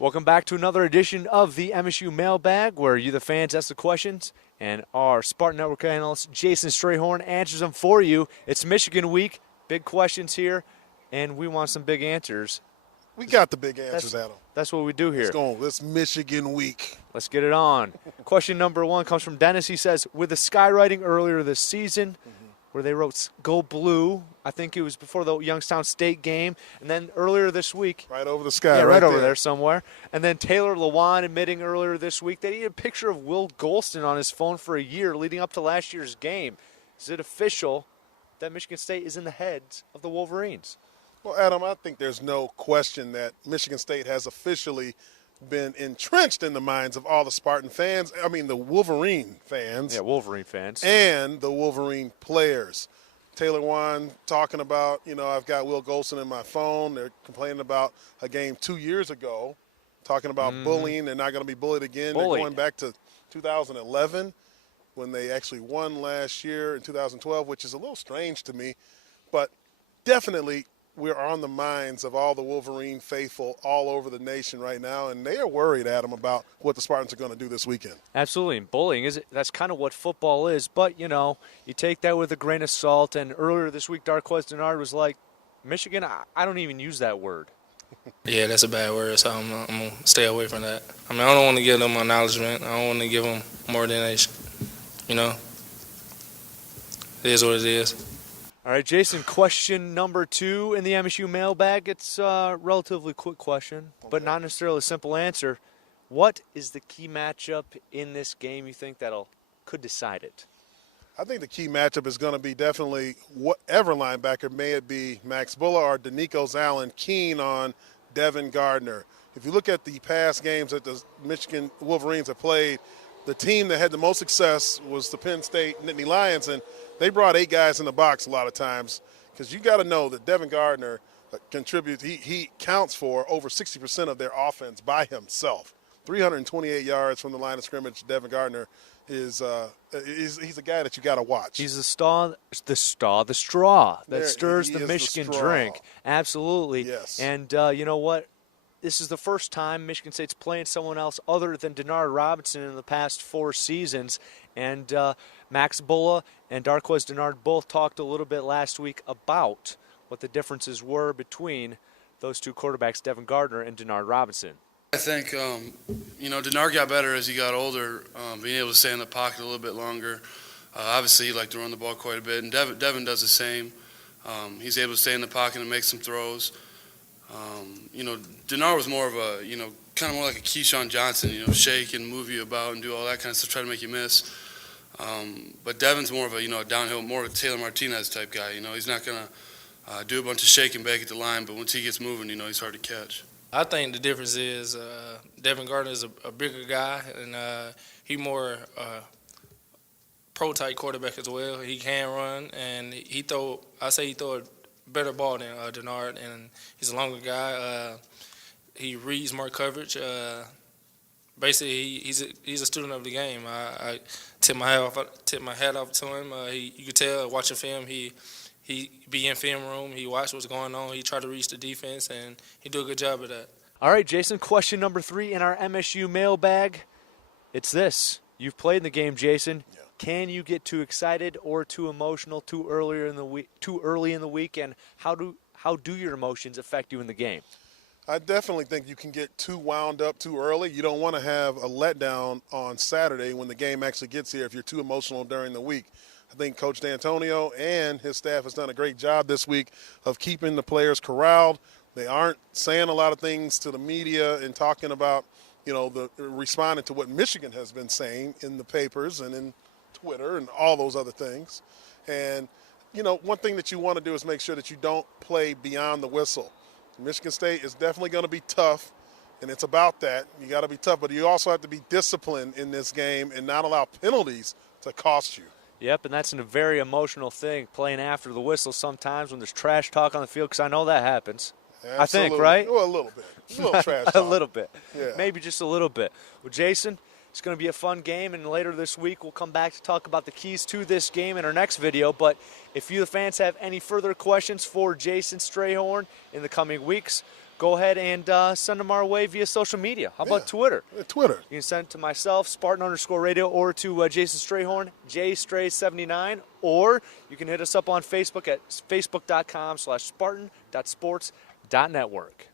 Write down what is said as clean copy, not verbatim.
Welcome back to another edition of the MSU Mailbag, where you, the fans, ask the questions, and our Spartan Network analyst, Jason Strayhorn, answers them for you. It's Michigan week, big questions here, and we want some big answers. We got the big answers, Adam. That's what we do here. Let's go. This Michigan week. Let's get it on. Question number one comes from Dennis. He says, with the skywriting earlier this season, where they wrote "Go Blue," I think it was before the Youngstown State game, and then earlier this week, right over the sky, yeah, right over there somewhere. And then Taylor Lewan admitting earlier this week that he had a picture of Will Golston on his phone for a year leading up to last year's game. Is it official that Michigan State is in the heads of the Wolverines? Well, Adam, I think there's no question that Michigan State has officially been entrenched in the minds of all the Spartan fans. I mean, the Wolverine fans. Yeah, Wolverine fans. And the Wolverine players. Taylor Lewan talking about, I've got Will Golston in my phone. They're complaining about a game 2 years ago, talking about bullying. They're not going to be bullied again. They're going back to 2011 when they actually won last year in 2012, which is a little strange to me. But definitely we're on the minds of all the Wolverine faithful all over the nation right now, and they are worried, Adam, about what the Spartans are going to do this weekend. Absolutely, and bullying that's kind of what football is. But you take that with a grain of salt. And earlier this week, Darquez Denard was like, "Michigan, I don't even use that word." Yeah, that's a bad word, so I'm gonna stay away from that. I mean, I don't want to give them acknowledgement. I don't want to give them more than they, It is what it is. All right, Jason, question number two in the MSU mailbag. It's a relatively quick question, but not necessarily a simple answer. What is the key matchup in this game you think could decide it? I think the key matchup is going to be definitely whatever linebacker, may it be Max Bulla or Danico Allen, keen on Devin Gardner. If you look at the past games that the Michigan Wolverines have played, the team that had the most success was the Penn State Nittany Lions, and they brought 8 guys in the box a lot of times, because you got to know that Devin Gardner contributes. He counts for over 60% of their offense by himself. 328 yards from the line of scrimmage. Devin Gardner he's a guy that you got to watch. He's the straw that stirs the Michigan drink. Absolutely. Yes. And you know what? This is the first time Michigan State's playing someone else other than Denard Robinson in the past 4 seasons. And Max Bulla and Darquez Denard both talked a little bit last week about what the differences were between those two quarterbacks, Devin Gardner and Denard Robinson. I think, Denard got better as he got older, being able to stay in the pocket a little bit longer. Obviously, he liked to run the ball quite a bit, and Devin does the same. He's able to stay in the pocket and make some throws. Denard was more of a, kind of more like a Keyshawn Johnson, shake and move you about and do all that kind of stuff, try to make you miss. But Devin's more of a, downhill, more of a Taylor Martinez type guy. He's not going to do a bunch of shaking back at the line, but once he gets moving, he's hard to catch. I think the difference is Devin Gardner is a bigger guy, and he more pro-type quarterback as well. He can run, and he throw a better ball than Denard, and he's a longer guy. He reads more coverage. Basically, he's a student of the game. I tip my hat off to him. You could tell watching film, he be in film room. He watch what's going on. He try to reach the defense, and he do a good job of that. All right, Jason, question number 3 in our MSU mailbag. It's this. You've played in the game, Jason. Yeah. Can you get too excited or too emotional too early in the week, and how do your emotions affect you in the game? I definitely think you can get too wound up too early. You don't want to have a letdown on Saturday when the game actually gets here if you're too emotional during the week. I think Coach D'Antonio and his staff has done a great job this week of keeping the players corralled. They aren't saying a lot of things to the media and talking about, responding to what Michigan has been saying in the papers and in Twitter and all those other things. And, one thing that you want to do is make sure that you don't play beyond the whistle. Michigan State is definitely going to be tough, and it's about that. You got to be tough, but you also have to be disciplined in this game and not allow penalties to cost you. Yep, and that's a very emotional thing, playing after the whistle sometimes when there's trash talk on the field, because I know that happens. Absolutely. I think, right? Well, a little bit. A little trash talk. A little bit. Yeah. Maybe just a little bit. Well, Jason, it's going to be a fun game, and later this week we'll come back to talk about the keys to this game in our next video. But if you, the fans, have any further questions for Jason Strayhorn in the coming weeks, go ahead and send them our way via social media. How about Twitter? Twitter. You can send it to myself, Spartan_radio, or to Jason Strayhorn, JStray79, or you can hit us up on Facebook at facebook.com/spartan.sports.network.